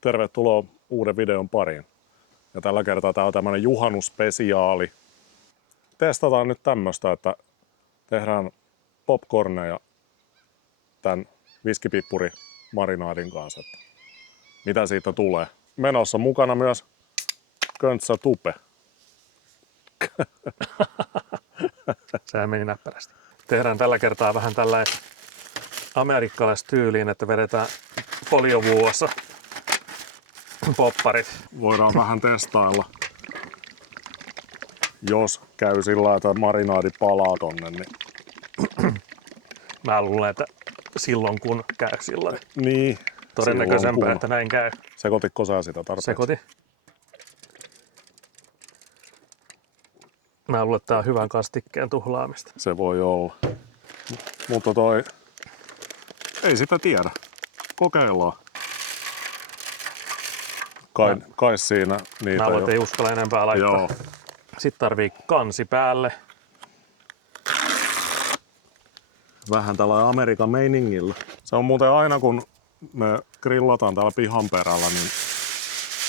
Tervetuloa uuden videon pariin. Ja tällä kertaa tää on tämmönen juhannusspesiaali. Testataan nyt tämmöstä, että tehdään popcorneja tän viskipippuri marinaadin kanssa. Että mitä siitä tulee. Menossa mukana myös Köntsä Tupe. Sehän meni näppärästi. Tehdään tällä kertaa vähän tällainen amerikkalaistyyliin, että vedetään foliovuossa popparit. Voidaan vähän testailla. Jos käy sillä lailla, että marinaadi palaa tonne, niin... Mä luulen, että silloin kun käy sillä Niin. todennäköisempää, että näin käy. Sekoititko sä sitä tarpeeksi? Sekoitin. Mä luulen, että tää on hyvän kastikkeen tuhlaamista. Se voi olla. Mutta ei sitä tiedä. Kokeillaan. Kai siinä niitä Mä luulen, ei uskalla enempää laittaa. Joo. Sitten tarvii kansi päälle. Vähän tällä Amerikan meiningillä. Se on muuten aina kun me grillataan täällä pihan perällä, niin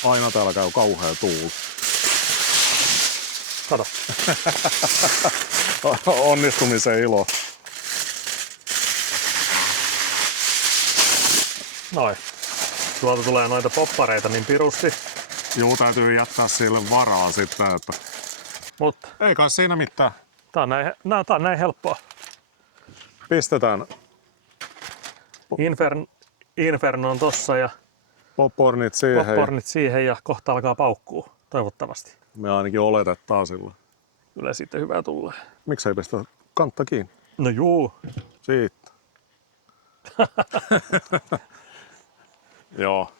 aina täällä käy kauhea tuuli. Kato. Onnistumisen ilo. Noin. Tuolta tulee noita poppareita niin pirusti. Juu, täytyy jättää sille varaa sitten, että... Mutta Ei kai siinä mitään. tää on näin helppoa. Pistetään Inferno on tossa ja popcornit siihen. popcornit siihen ja kohta alkaa paukkuu. Toivottavasti. Me ainakin oletetaan sillä. Kyllä siitä hyvää tulee. Miksei pistä kantta kiinni? No juu. Siitä. Joo.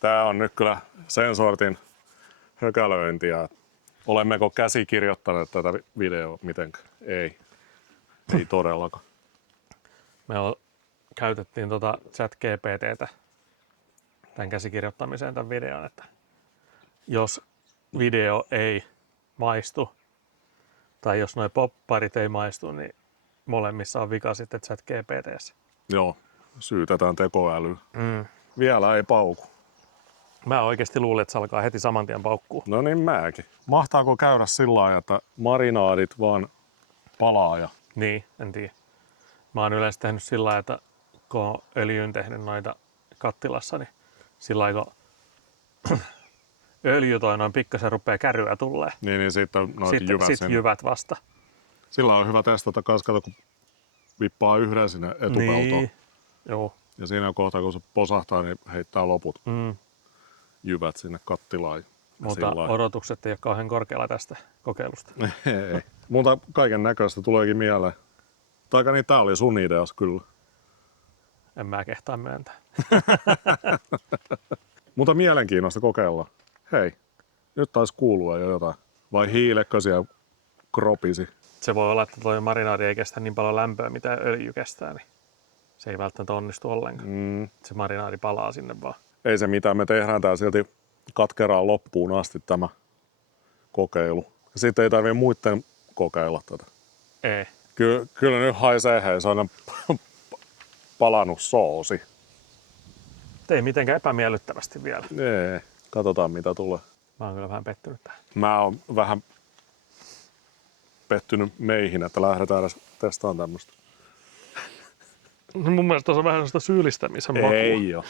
Tää on nyt kyllä sen sortin hökälöintiä. Olemmeko käsikirjoittaneet tätä videoa mitenkään? Ei. Ei todellakaan. Me käytettiin ChatGPT:tä tämän käsikirjoittamiseen tämän videon, että jos video ei maistu tai jos nuo popparit ei maistu, niin molemmissa on vika sitten ChatGPT:ssä. Joo. Syytetään tekoälyä. Vielä ei pauku. Mä oikeasti luulin, että se alkaa heti saman tien paukkuu. No niin mäkin. Mahtaako käydä sillä lailla, että marinaadit vaan palaa ja... Niin, en tiedä. Mä oon yleensä tehnyt sillä lailla, että kun on öljyyn tehnyt noita kattilassa, niin sillä lailla kun öljy toi noin pikkasen rupeaa käryä tulee. Niin sitten noita jyvät Sitten sinne. jyvät vasta. Sillä on hyvä testata kans, kato, kun vippaa yhden sinne etupeltoon. Niin, joo. Ja siinä kohtaa, kun se posahtaa, niin heittää loput jyvät sinne kattilaan. Mutta odotukset ei ole kauhean korkealla tästä kokeilusta. Ei. Mutta kaiken näköistä tuleekin mieleen. Taika niin, tää oli sun ideas kyllä. En mä kehtaa myöntää. Mutta mielenkiinnosta kokeilla. Hei, nyt taisi kuulua jo jotain. Vai hiilekö siellä kropisi? Se voi olla, että toi marinaadi ei kestä niin paljon lämpöä, mitä öljy kestää, niin se ei välttämättä onnistu ollenkaan. Se marinaadi palaa sinne vaan. Ei se mitään, me tehdään tää silti katkeraan loppuun asti tämä kokeilu. Sitten ei tarvitse muiden kokeilla tätä. Ei. Kyllä nyt haisee hei, se on palannut soosi. Ei mitenkään epämiellyttävästi vielä. Ei, katsotaan mitä tulee. Mä oon kyllä vähän pettynyt tähän. Mä oon vähän pettynyt meihin, että lähdetään edes testaamaan tämmöstä. No mun mielestä tuossa on vähän sellaista syyllistämisen makua. Ei oo.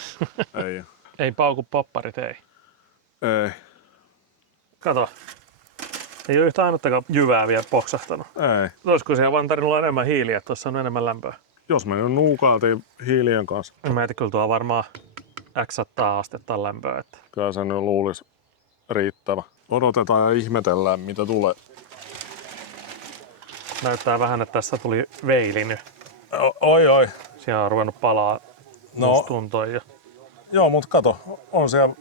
Ei oo. Ei pauku popparit, ei. Ei. Kato. Ei ole yhtä ainuttakaan jyvää vielä poksahtanut. Ei. Olisiko siellä vaan tarvinnut olla enemmän hiiliä, että tuossa on enemmän lämpöä? Jos me nyt nuukaatiin hiilien kanssa, Mä mietin, kyllä tuo varmaan x100 astetta lämpöä. Että kyllä se nyt luulisi riittävä. Odotetaan ja ihmetellään mitä tulee. näyttää vähän, että tässä tuli veili nyt. Oi. Siellä on ruvennut palaa mustuntoja. Ja... Joo, mutta kato, on siellä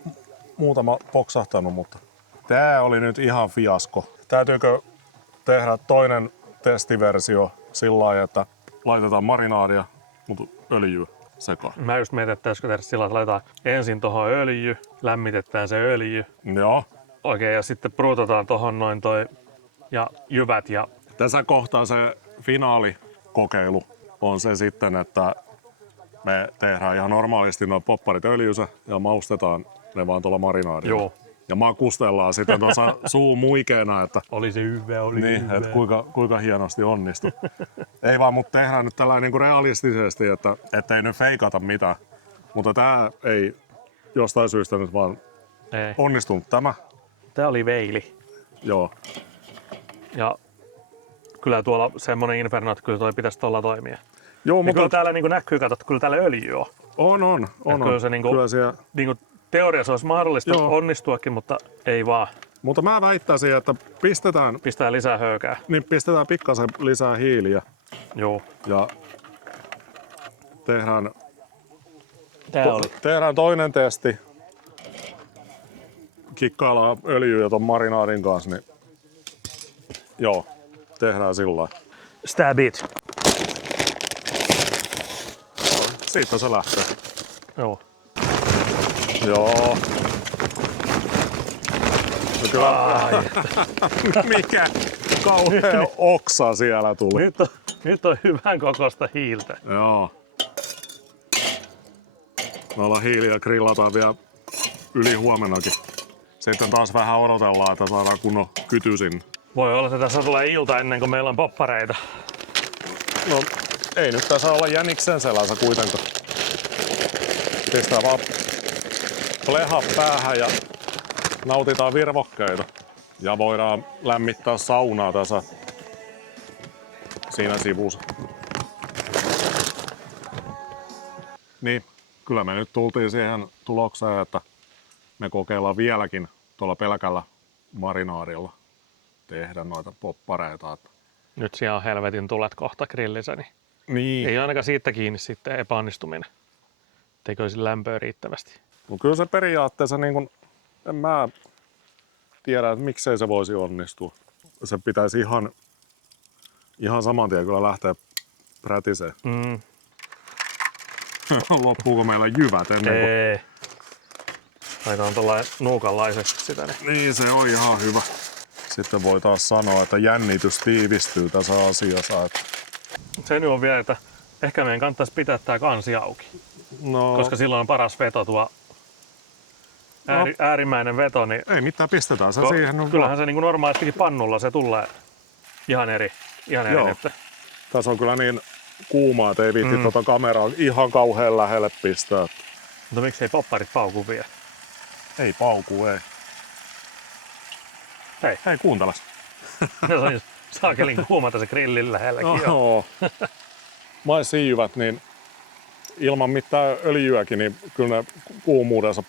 muutama poksahtanut, mutta tää oli nyt ihan fiasko. Täytyykö tehdä toinen testiversio sillä lailla, että laitetaan marinaadia, mutta öljyä sekaan? Mä just mietin, että pitäisikö tehdä sillä, että laitetaan ensin tuohon öljy, lämmitetään se öljy. Joo. Oikein, ja sitten pruutataan tuohon noin toi ja jyvät ja... Tässä kohtaa se finaalikokeilu on se sitten, että me tehdään ihan normaalisti nuo popparit öljyssä ja maustetaan ne vaan tuolla marinaadilla. Joo. Ja makustellaan sitten tuossa suu muikeena, että, Oli se hyvä, oli niin, hyvä. että kuinka hienosti onnistui. Ei vaan, mutta tehdään nyt tällainen niin kuin realistisesti, että ei nyt feikata mitään. Mutta tää ei jostain syystä nyt vaan Ei. onnistunut tämä. Tää oli veili. Joo. Ja kyllä tuolla semmonen inferno, että kyllä toi pitäisi tuolla toimia. Joo, Ja mutta kyllä täällä niin näkyy, katsot, kyllä täällä öljy on. on. Kyllä se Kyllä siellä... teoriassa olisi mahdollista Joo. onnistuakin, mutta ei vaan. Mutta mä väittäisin, että Pistää lisää höykää. pistetään pikkasen lisää hiiliä Joo. ja Tää oli. tehdään toinen testi. Kikkaillaan öljyä ton marinaadin kanssa, niin joo, tehdään sillä lailla. Stab it. Siitä se lähtee. Joo. Joo. No kyllä, Ai. mikä kauhea oksa siellä tuli. Nyt on hyvän kokoista hiiltä. Joo. Me ollaan hiiliä grillataan vielä yli huomennakin. Sitten taas vähän odotellaan, että saadaan kunnon kyty sinne. Voi olla, että tässä tulee ilta ennen kuin meillä on poppareita. No, ei nyt tässä olla jäniksen selässä kuitenkaan. Pistää vaan pleha päähän ja nautitaan virvokkeita. Ja voidaan lämmittää saunaa tässä siinä sivussa. Niin, kyllä me nyt tultiin siihen tulokseen, että me kokeillaan vieläkin tuolla pelkällä marinaadilla tehdä noita poppareita. Nyt siellä on helvetin tulet kohta grillissä, niin Niin. ei ole ainakaan siitä kiinni sitten epäonnistuminen. Teikö olisi lämpöä riittävästi? No kyllä se periaatteessa niin kun, en mä tiedä, että miksei se voisi onnistua. Se pitäisi ihan saman tien kyllä lähteä prätiseen. Mm. Loppuuko meillä jyvät ennen kuin... Ei. Laitetaan tuollainen nuukanlaisesti sitä. Niin, se on ihan hyvä. Sitten voi taas sanoa, että jännitys tiivistyy tässä asiassa. Että... Se nyt on vielä, että ehkä meidän kannattaisi pitää tää kansi auki. No, Koska silloin on paras veto tuo äärimmäinen veto, niin ei mitään, pistetään se siihen. No, kyllähän se niin kuin normaalistikin pannulla se tulee ihan eri Joo. nyt. Tässä on kyllä niin kuumaa, että ei viitti tuota kameraa ihan kauhean lähelle pistää. Mutta miksei popparit pauku vielä? Ei pauku, ei. Hei, kuunteles. Se on saakelin kuumata se grillin lähelläkin jo. Joo. Maissijyvät, niin ilman mitään öljyäkin, niin kyllä ne kuumuudensa...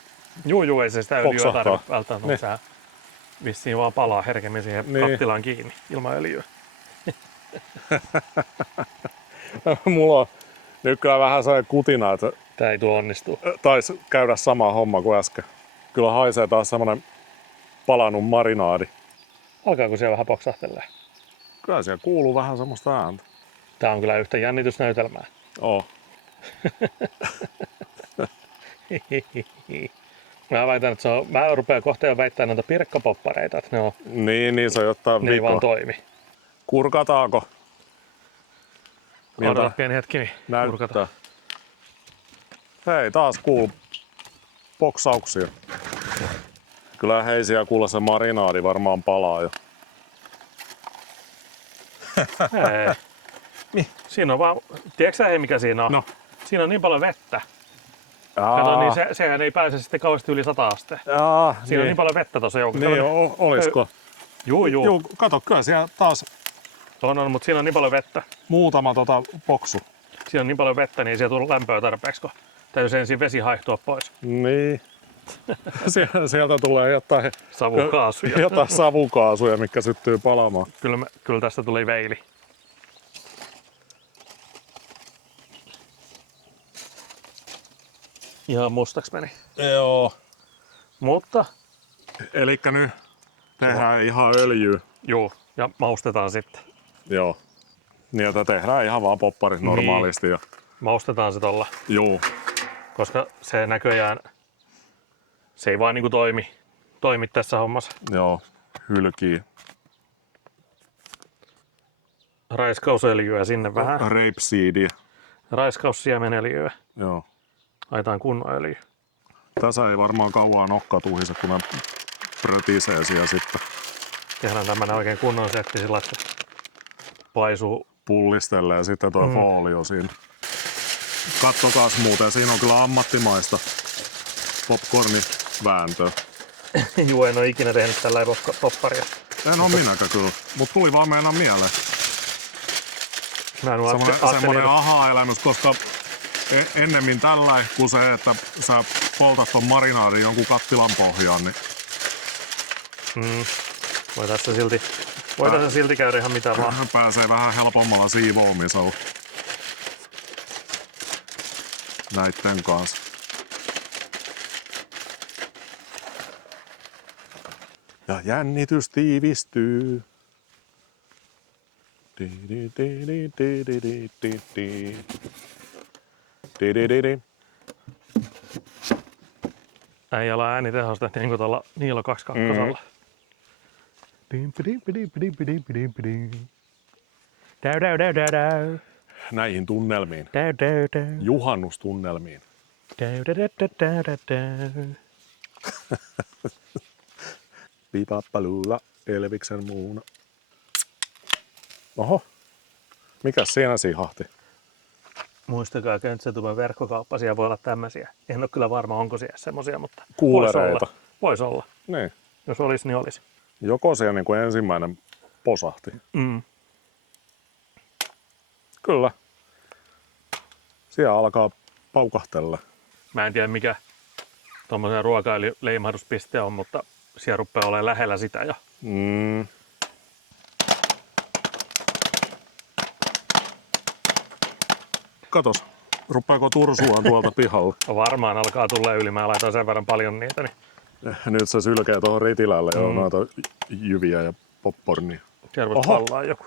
Juu, ei se sitä öljyä Poksahtaa. tarvitse välttämättä, Niin. mutta sehän vissiin vaan palaa herkemmin siihen Niin. kattilaan kiinni ilman öljyä. Mulla on nyt kyllä vähän sellainen kutina, että Tää ei tuo onnistua. taisi käydä sama homma kuin äsken. Kyllä haisee taas semmonen palannut marinaadi. Alkaako siellä vähän poksahtelee? Kyllä siellä kuuluu vähän semmoista ääntä. Tää on kyllä yhtä jännitysnäytelmää. Oh. Mä väitän, että mä rupean kohta jo väittämään noita pirkkapoppareita, että Niin se jotain ne ei vaan vikoa. toimi. Kurkataanko? Miltä Odota pieni hetki, niin näyttää? kurkataan. Hei, taas kuuluu poksauksia. Kyllä heisiä kuulla se marinaadi varmaan palaa jo. Ei. Siinä on vaan, tiedätkö sä hei mikä siinä on? No. Siinä on niin paljon vettä. Kato, niin sehän ei pääse sitten kauheasti yli 100 asteen. Siinä on niin paljon vettä tuossa joukossa. Niin, olisiko? Juu. Juu, kato, kyllä siellä taas On, mutta siinä on niin paljon vettä. muutama poksu. Siinä on niin paljon vettä, niin siellä tulee lämpöä tarpeeksi, kun täytyy ensin vesi haihtua pois. Niin. Sieltä tulee jotain Savukaasuja. jotain savukaasuja, mitkä syttyy palamaan. Kyllä tästä tuli veili. Ihan mustaks meni. Joo. Mutta, Elikkä nyt tehdään ihan öljyä. juu, ja maustetaan sitten. Joo. Niin, että tehdään ihan vaan popparit normaalisti. Ja... Maustetaan se tolla, Juu. koska se näköjään, se ei vaan niinku toimi tässä hommassa. Joo. Hylkii. Raiskausöljyä sinne vähän. Rapeseedia. Raiskaussiemenöljyä. Joo. Laitetaan kunnon öljy. Tässä ei varmaan kauan nokka tuhise, kun ne prötisee siellä sitten. Tehdään tämmönen oikein kunnon setti sillä, että paisuu. Pullistelee ja sitten tuo folio siinä. Kattokaas muuten, siinä on kyllä ammattimaista popcornivääntöä. Juu, en ole ikinä tehnyt tällä popparia. En oo minäkään kyllä, mut tuli vaan meidän mieleen. Mä en ole Semmoinen aha-elämys, koska ennemmin tällä kuin se, että sä poltat ton marinaadin jonkun kattilan pohjaan, niin Voi tässä silti käydä ihan mitä vaan. pääsee vähän helpommalla siivoamisella näitten kanssa. Ja jännitys tiivistyy. Ei ole äänitehosta niin kuin tuolla Niilo 22. Näihin tunnelmiin. Juhannustunnelmiin. Pipappalulla Elviksen muuna. Oho. Mikäs siinä sihahti? Muistakaa Köntsä-tuben verkkokauppa, siellä voi olla tämmöisiä. En ole kyllä varma, onko siellä semmosia, mutta Kuulereita. Vois olla. Niin. Jos olisi, niin olisi. Joko siellä niin kuin ensimmäinen posahti? Kyllä. Siellä alkaa paukahtella. Mä en tiedä mikä tuommoisen ruokailuleimahduspiste on, mutta siellä rupeaa olemaan lähellä sitä jo. Katos, rupeako tursuaan tuolta pihalla? Varmaan alkaa tulla yli. Mä laitan sen verran paljon niitä. Niin Nyt se sylkee tuohon ritilälle ja on noita jyviä ja popcornia. siellä voisi pallaa joku.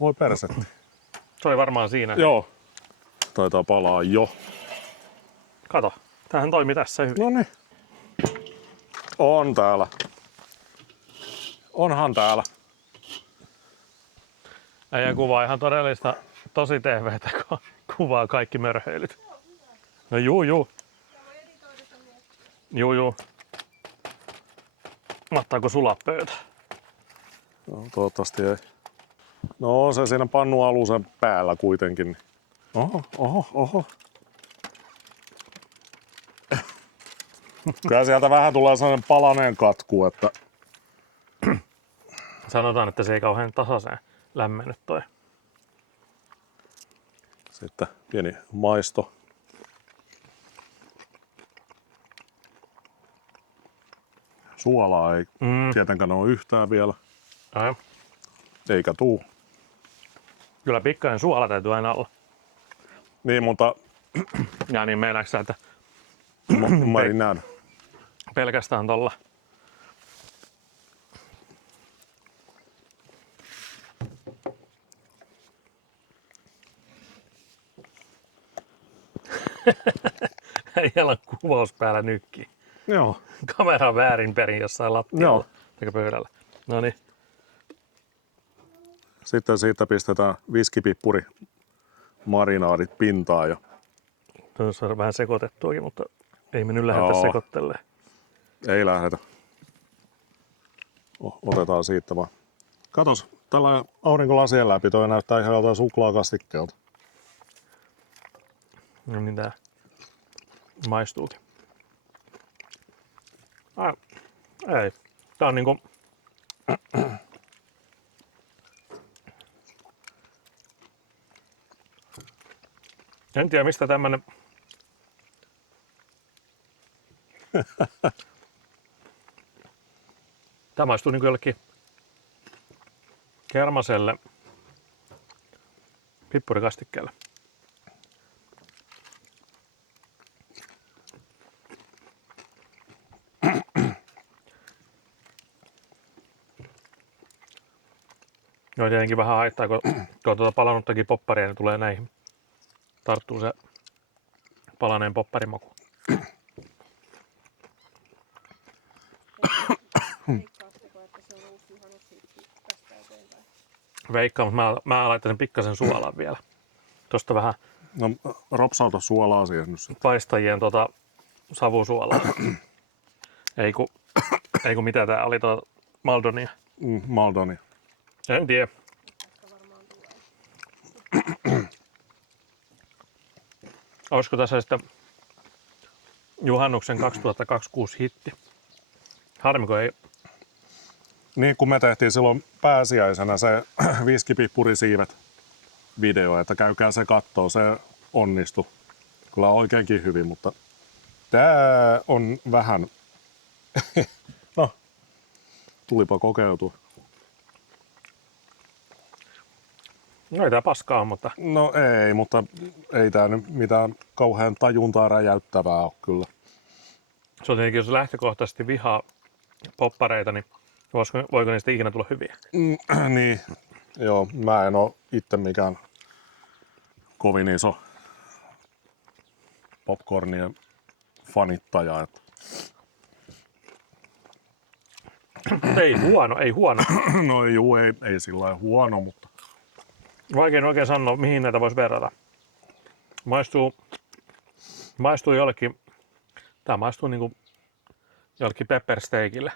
Voi persetti. Se oli varmaan siinä. Joo. Taitaa palaa jo. Kato, tämähän toimi tässä hyvin. Noniin. On täällä. Onhan täällä. Äijä kuvaa ihan todellista tosi TV:tä, kun kuvaa kaikki mörheilyt. No juu. Mahtaako sulaa pöytä? No, toivottavasti ei. No on se siinä pannualusen päällä kuitenkin. Oho. Kyllä sieltä vähän tulee sellainen palaneen katku, että Sanotaan, että se ei kauhean tasaiseen lämmennyt toi. sitten pieni maisto. Suolaa ei tietenkään ole yhtään vielä, Ai. eikä tuu. Kyllä pikkainen suola täytyy aina olla. Niin, mutta Ja niin meinaatko sä, että mä en näe. pelkästään tolla äijällä on kuvaus päällä nykki. Joo. Kamera väärin perin jossain lattialla. Joo. Eikä pöydällä. No niin. Sitten siitä pistetään viskipippuri marinaadit pintaan ja Tuossa on vähän sekoitettuakin, mutta ei me nyt lähdetä Joo. sekoittelemaan. ei lähdetä. Otetaan siitä vaan. Katos, tällä aurinkolasien läpi toi näyttää ihan jotain suklaakastikkeelta. No niin tää maistuukin. Ei. Tää on niinku en tiedä mistä tämmönen tää maistuu niinku jollekin kermaselle pippurikastikkeelle. Joo, tietenkin vähän haittaa, kun tuota palannuttakin popparia, niin tulee näihin. Tarttuu se palaneen popparin maku. Veikkaatteko, että se on uusi juhannushitti tästä eteenpäin? Veikkaan, mutta mä laittaisin pikkasen suolan vielä. Tosta vähän No, ropsauta suolaa siihen nyt. paistajien savusuolaa. ei kun mitä tää oli Maldonia. Maldoni. En tiedä. Tästä varmaan tulee. Olisiko tässä sitten juhannuksen 2026 hitti? Harmiko ei. Niin kuin me tehtiin silloin pääsiäisenä se viskipippurisiivet video, että käykää se kattoo, se onnistui kyllä oikeinkin hyvin, mutta tää on vähän, no tulipa kokeiltua. No ei tää paskaa, mutta No ei, mutta ei tää nyt mitään kauhean tajuntaa räjäyttävää ole kyllä. se on tietenkin, jos lähtökohtaisesti vihaa poppareita, niin voiko niistä ikinä tulla hyviä? Niin, joo, mä en oo itse mikään kovin iso popcornien fanittaja. Että Ei huono. no juu, ei sillä lailla huono, mutta Vaikea oikein sanoa, mihin näitä voisi verrata. Maistuu jollekin, tää maistuu niinku jollekin peppersteikille.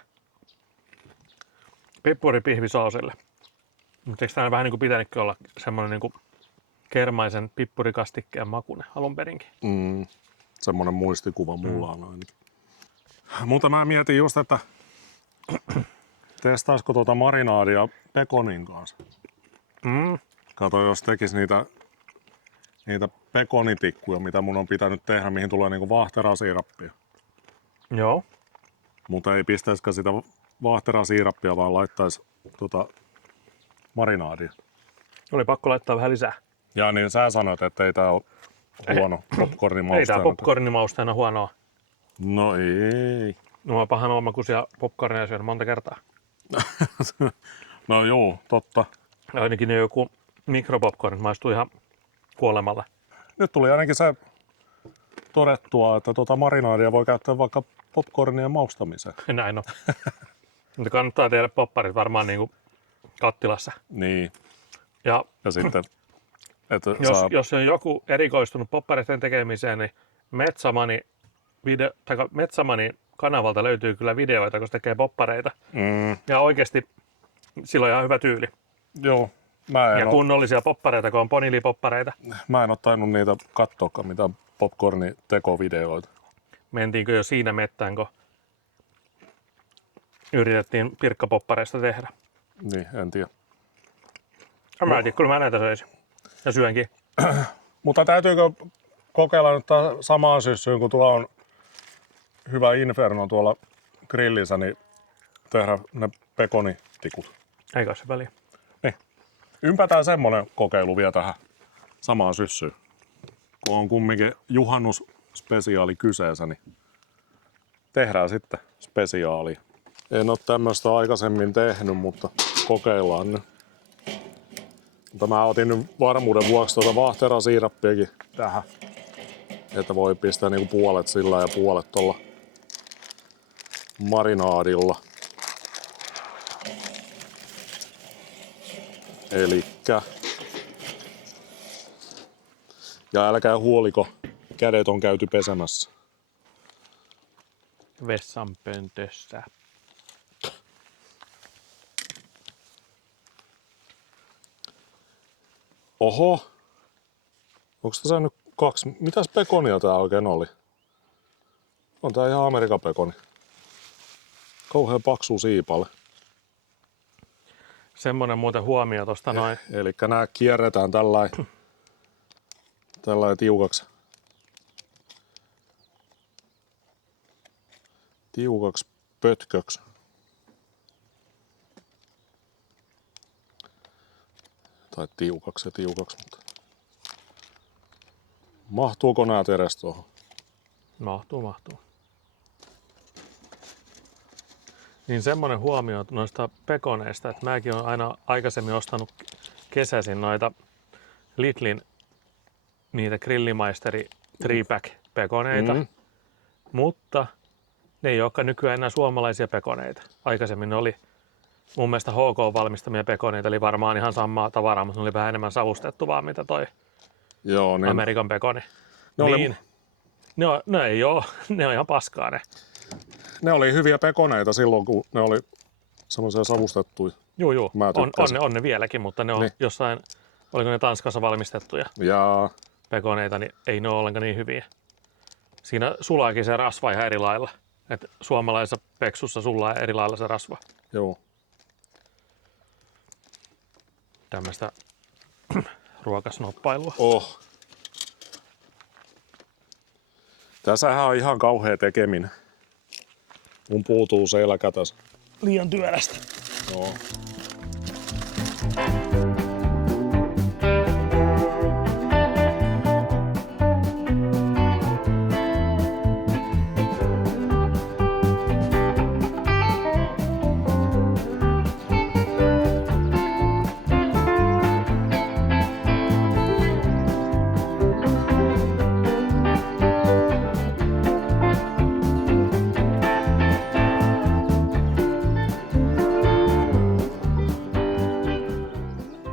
Pippuripihvisoosille. Mutta eikö tää vähän niinku pitänytkin olla semmonen niinku kermaisen pippurikastikkeen makuinen alun perinkin? semmoinen muistikuva mulla on ainakin. Mutta mä mietin just, että testaisiko tuota marinaadia pekonin kanssa. Kato, jos tekis niitä pekonitikkuja, mitä mun on pitänyt tehdä, mihin tulee niinku vaahterasiirappia. Joo. Mutta ei pistäisikö sitä vaahterasiirappia, vaan laittaisi marinaadia. Oli pakko laittaa vähän lisää. Ja niin sä sanoit, että ei tää ole huono popcornin Ei mausteena. tää popcornimausteena huonoa. No ei. No mä oon pahan omakuisia popcornia syönyt monta kertaa. No juu, totta. Ainakin ne joku mikropopcorn maistuu ihan kuolemalle. Nyt tuli ainakin se todettua, että marinaadia voi käyttää vaikka popcornien maustamiseen. Näin on. Mutta kannattaa tehdä popparit varmaan niinku kattilassa. Niin. Ja Ja sitten, että jos on joku erikoistunut poppareiden tekemiseen, niin Metsamani kanavalta löytyy kyllä videoita, kun se tekee poppareita. Ja oikeasti sillä on ihan hyvä tyyli. Joo. Ja kunnollisia poppareita, kun on ponilipoppareita. Mä en ole tainnut niitä katsoakaan, mitään popcornitekovideoita. Mentiinkö jo siinä mettään, kun yritettiin pirkkapoppareista tehdä. Niin, en tiedä. Mä en tiedä, kyllä mä näitä söisin. Ja syönkin. Mutta täytyykö kokeilla nyt samaan syssyyn, kun tuolla on hyvä inferno tuolla grillissä, niin tehdä ne pekonitikut. Ei kai se väliä. Niin. Ympätään semmonen kokeilu vielä tähän samaan syssyyn. Kun on kumminkin juhannusspesiaali kyseessä, niin tehdään sitten spesiaali. En ole tämmöistä aikaisemmin tehnyt, mutta kokeillaan nyt. Mutta mä otin nyt varmuuden vuoksi vaahterasiirappiakin tähän. Että voi pistää niinku puolet sillä ja puolet tuolla marinaadilla. Elikkä. Ja älkää huoliko, kädet on käyty pesemässä. Vessanpöntössä. Oho. Onko tässä nyt 2? Mitäs pekonia tää oikein oli? On tää ihan Amerikan pekoni. Kauhean paksu siipale. Semmonen muuten huomio tosta noin. Elikkä nää kierretään tällainen tiukaksi. Tiukaksi pötköksi. Tai tiukaksi, mutta mahtuuko nää edes tuohon? Mahtuu. Niin semmonen huomio noista pekoneista, että mäkin olen aina aikaisemmin ostanut kesäisin noita Lidlin niitä grillimaisteri 3-pack pekoneita, mutta ne ei olekaan nykyään enää suomalaisia pekoneita. Aikaisemmin ne oli mun mielestä HK valmistamia pekoneita, eli varmaan ihan samaa tavaraa, mutta ne oli vähän enemmän savustettu vaan mitä toi Joo, niin. Amerikan pekoni. Ne oli- Niin. Ne ei oo, ne on ihan paskaa ne. Ne oli hyviä pekoneita silloin, kun ne oli semmoisia savustettuja. Juu. Mä tykkäsin. On ne vieläkin, mutta ne on Niin. jossain, oliko ne Tanskassa valmistettuja Ja pekoneita, niin ei ne ole ollenkaan niin hyviä. Siinä sulaakin se rasva ihan eri lailla. Et suomalaisessa peksussa sulaa eri lailla se rasva. joo. Tämmöistä ruokasnoppailua. Tässähän on ihan kauhea tekeminen. Mun puutuu selkä tässä. Liian työlästä. Joo.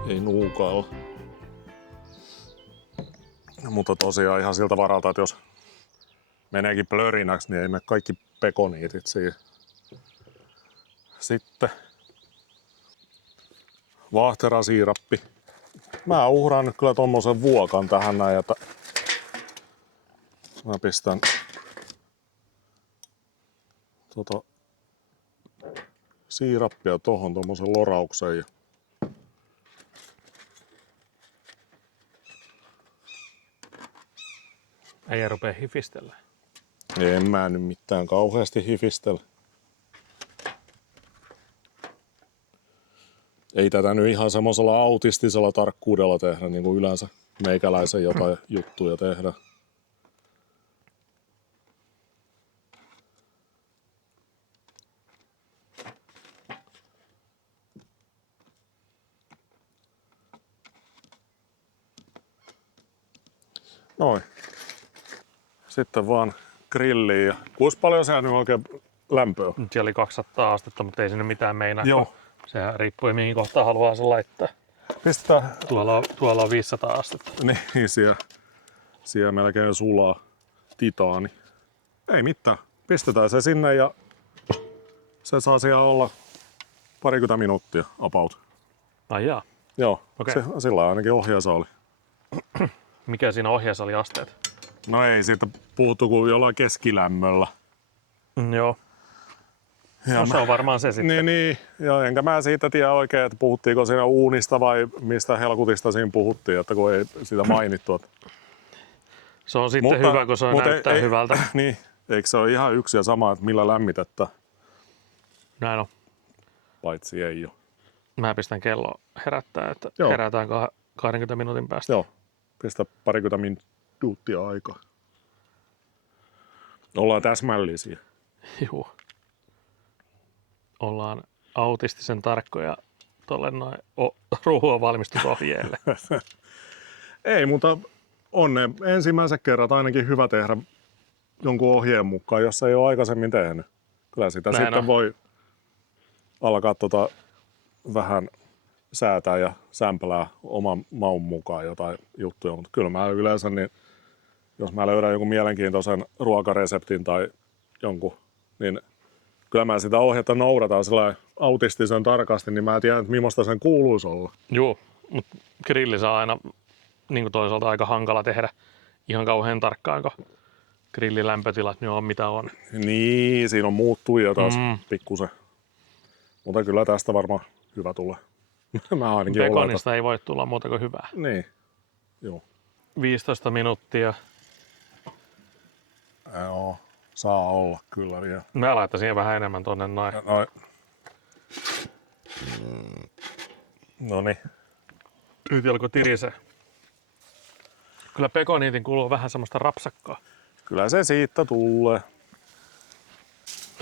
Ei nuukailla. Mutta tosiaan ihan siltä varalta, että jos meneekin plörinäksi, niin ei mene kaikki pekoniitit siihen. Sitten vaahterasiirappi. Mä uhraan nyt kyllä tommosen vuokan tähän näin, että mä pistän siirappia tohon tommosen lorauksen ja Ei rupea hifistellä. en mä nyt mitään kauheasti hifistele. Ei tätä nyt ihan semmoisella autistisella tarkkuudella tehdä, niin kuin yleensä meikäläisen jotain juttuja tehdä. Noin. Sitten vaan grilliin. Ja kuinka paljon siellä nyt oikein lämpöä on? Nyt siellä oli 200 astetta, mutta ei sinne mitään meinaa. Joo. Sehän riippuu mihin kohtaan haluaa sen laittaa. Pistetään. Tuolla on 500 astetta. Niin, siellä melkein sulaa titaani. Ei mitään. Pistetään se sinne ja se saa siellä olla parikymmentä minuuttia about. Ai jaa. Joo, Okei. sillä ainakin ohjeessa oli. Mikä siinä ohjeessa oli asteet? No ei siitä puhuttu kuin jollain keskilämmöllä. Joo. Ja No se on varmaan se sitten. Niin, ja enkä mä siitä tiedä oikein, että puhuttiinko siinä uunista vai mistä helkutista siinä puhuttiin, että kun ei sitä mainittu. Se on sitten hyvä, kun se näyttää hyvältä. Niin, eikö se ole ihan yksi ja sama, että millä lämmitettä, Näin on. paitsi ei ole. Mä pistän kello herättää, että Joo. herätään 20 minuutin päästä. Joo, pistä parikymmentä minuuttia aikaa. Ollaan täsmällisiä. Juu. Ollaan autistisen tarkkoja tolle noin ruoan valmistusohjeelle. Ei, mutta on ne ensimmäiset kerrat ainakin hyvä tehdä jonkun ohjeen mukaan, jos ei ole aikaisemmin tehnyt. Kyllä sitä Näin sitten on. voi alkaa vähän säätää ja sämpälää oman maun mukaan jotain juttuja, mutta kyllä mä yleensä, niin jos mä löydän jonkun mielenkiintoisen ruokareseptin tai jonkun, niin kyllä mä sitä ohjetta noudatan sellainen autistisen tarkasti, niin mä tiedän, että millaista sen kuuluisi olla. Joo, mutta grillissä on aina niin kuin toisaalta aika hankala tehdä ihan kauhean tarkkaan, kun grillin lämpötilat niin on mitä on. Niin, siinä on muuttuja taas pikkusen. Mutta kyllä tästä varmaan hyvä tulee. Mä ainakin oletan. Pekonista ei voi tulla muuta kuin hyvää. Niin, joo. 15 minuuttia. Joo, saa olla kyllä vielä. Mä laittaisin vähän enemmän tonne noin. Noin. Noniin. Nyt alkoi tirisee. Kyllä pekoniitin kuuluu vähän semmoista rapsakkaa. Kyllä se siitä tulee.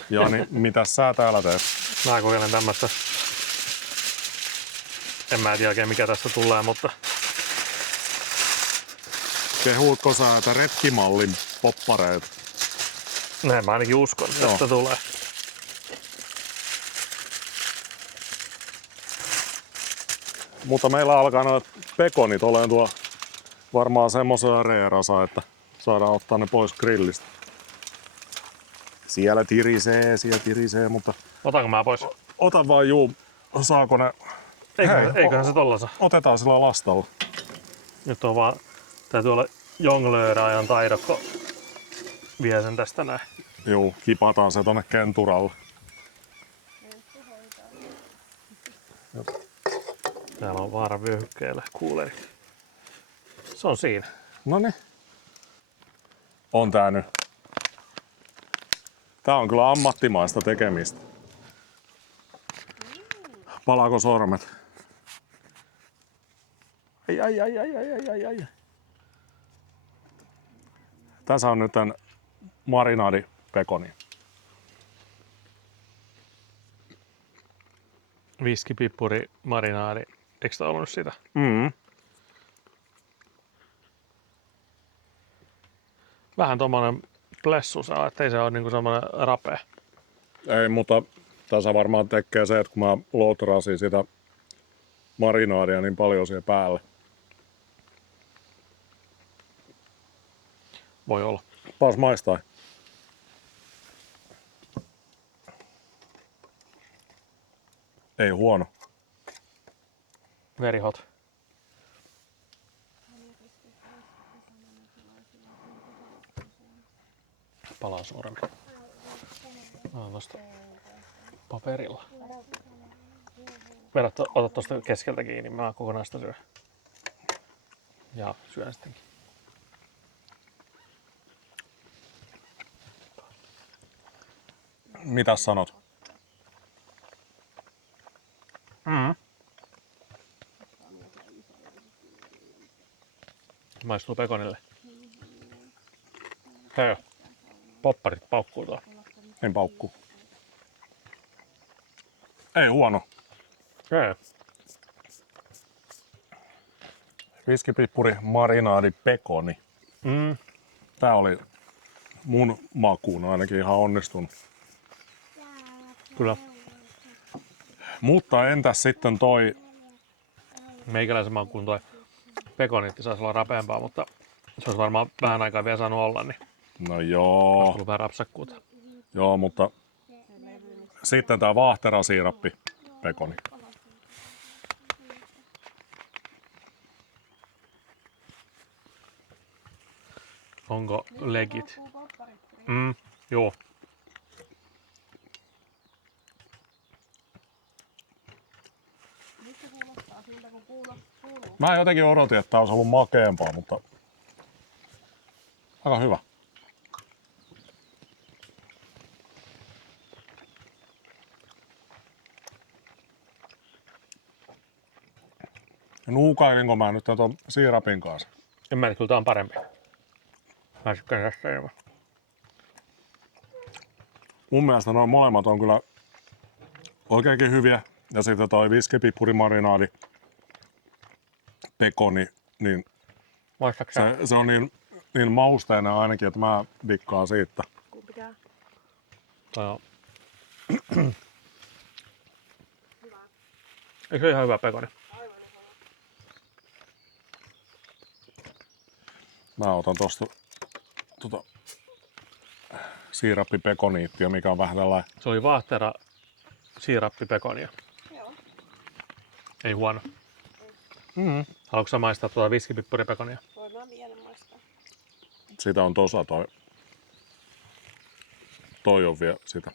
Jani, mitäs sä täällä teet? Mä kokeilen tämmöstä. En mä tiedä oikein mikä tästä tulee, mutta Kehuutko sä näitä retkimallin poppareita? näin mä ainakin uskon, että Joo. tästä tulee. Mutta meillä alkaa noita pekonit olemaan tuolla varmaan semmoisella reerasa, että saadaan ottaa ne pois grillistä. Siellä tirisee, mutta Otanko mä pois? ota vaan juu. Saako ne? Eiköhän se tollansa. Otetaan sillä lastalla. Nyt on vaan, täytyy olla jonglööraajan taidot, kun vie sen tästä näin. Juu, kipataan se tonne kenturalle. Täällä on vaaravyöhykkeellä kuuleri. Se on siinä. Noniin. On tää nyt. Tää on kyllä ammattimaista tekemistä. Palaako sormet? Ai. Tässä on nyt tän marinaadipekoni. Viski, pippuri, marinaadi. Eikö tää ollut sitä? Vähän tommonen plessu saa, ettei se ole niinku semmonen rapea. Ei, mutta tässä varmaan tekee se, että kun mä lotrasin sitä marinaadia niin paljon siihen päälle. Voi olla. Paas maistaa. Ei huono. Very hot. Palaa sormi. Tosta paperilla. Ota tosta keskeltä kiinni, mä kokonaista syön. Ja syön sittenkin. Mitäs sanot? Maistuu pekonille. Hei, popparit paukkuu tuolla. En paukku. Ei huono. Hei. Viskipippuri, marinaadi, pekoni. Tää oli mun makuun ainakin ihan onnistunut. Kyllä. Mutta entäs sitten toi, Meikäläisen makuun toi pekonitti saisi olla rapeampaa, mutta se olisi varmaan vähän aikaa vielä saanut olla, niin no olisi joo, tullut vähän rapsakkuuta. joo, mutta sitten tää vaahterasiirappi, pekoni. Onko legit? Joo. Mä jotenkin odotin, että tää olisi ollut makeampaa, mutta aika hyvä. Nuukailinko mä nyt ton siirapin kanssa? En mä, kyllä tää on parempi. Mä tykkään tästä enemmän. Mun mielestä noin molemmat on kyllä oikeinkin hyviä. Ja sitten toi viskipippuri, marinaadi, pekoni, niin Maistatko sä? se on niin mausteinen ainakin, että mä dikkaan siitä. Kumpi tää? Toi on. Eikö se ole ihan hyvä pekoni? Mä otan tosta siirappipekoniittia, mikä on vähän tällainen. Se oli vaahtera siirappipekonia. Joo. Ei huono. Haluatko sä maistaa tuota viskipippuripekonia? Voidaan vielä maistaa. Sitä on tosa toi. Toi on vielä sitä.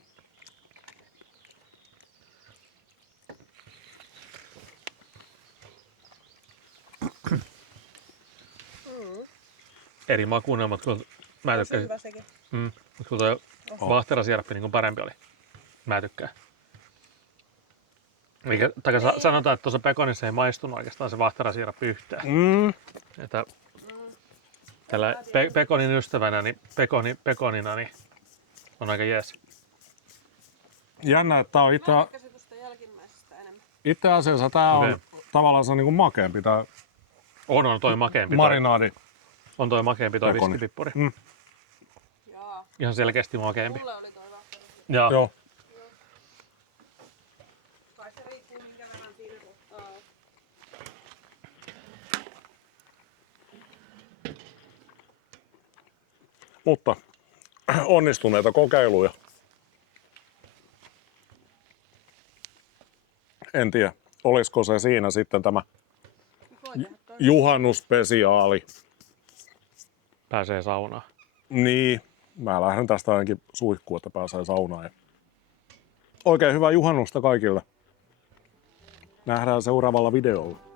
Eri makuinen, mutta kyllä mä Se on tykkäsin. hyvä sekin. Mutta kyllä toi vaahterasiirappi niin parempi oli. Mä tykkään. Sanotaan, että tuossa pekonissa ei maistunut oikeastaan se vaahterasiirappi yhtään. Että tällä pekonin ystävänä, niin pekonina niin on aika jees. Jännä, että tää on Mä tykkäsin tuosta jälkimmäisestä enemmän. itse asiassa tää on Okei. tavallaan se niinku makeampi tää On toi makeampi. marinaadi. On toi makeampi toi Pekoni. viskipippuri. Jaa. Ihan selkeästi makeampi. Mulle oli toi vahva. Ja Joo. Kai se riippuu minkä verran siinä kohtaa. Mutta onnistuneita kokeiluja. En tiedä, olisiko se siinä sitten tämä Voi tehdä toi. juhannusspesiaali. Pääsee saunaan. Niin, mä lähden tästä ainakin suihkuun, että pääsee saunaan. Ja oikein hyvää juhannusta kaikille. Nähdään seuraavalla videolla.